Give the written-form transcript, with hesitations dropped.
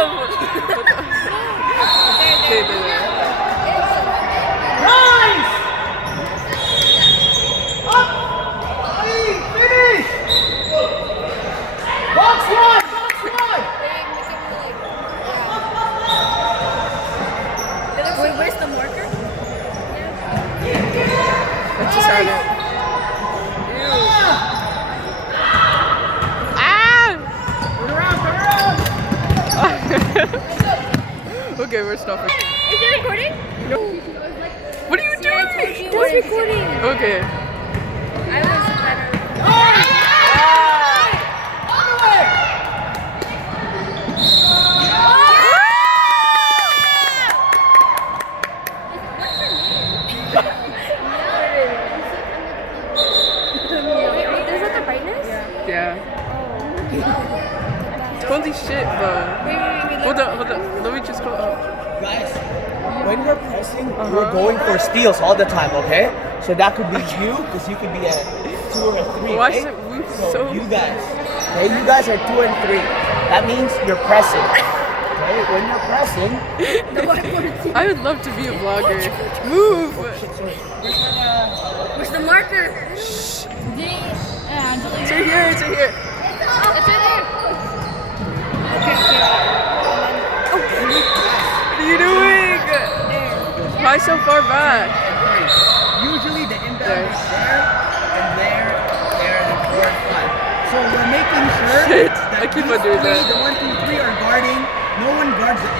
Okay, there. Nice! Up! Finish! Box one! Box one! Wait, where's the marker? I just had it. Ah! Turn around! Okay, we're stopping. Is it recording? No. What are you doing? It's recording. Okay. I was better. There's like a brightness? Yeah. Holy shit, bro. Hold up. Let me just go up. Guys, when we're pressing, we're going for steals all the time, okay? So that could be you, because you could be at 2 or 3. Why Okay? is it move So so? you guys, okay? You guys are 2 and 3. That means you're pressing. Okay? When you're pressing, I would love to be a vlogger. Move. Where's the marker? It's right here. It's right here. It's right there. Okay. What are you doing? Why so far back? usually the inbound There. is there, and there, and 4 and 5. So we're making sure Shit, that I keep these on doing three, that. the 1, 2, 3 are guarding. No one guards the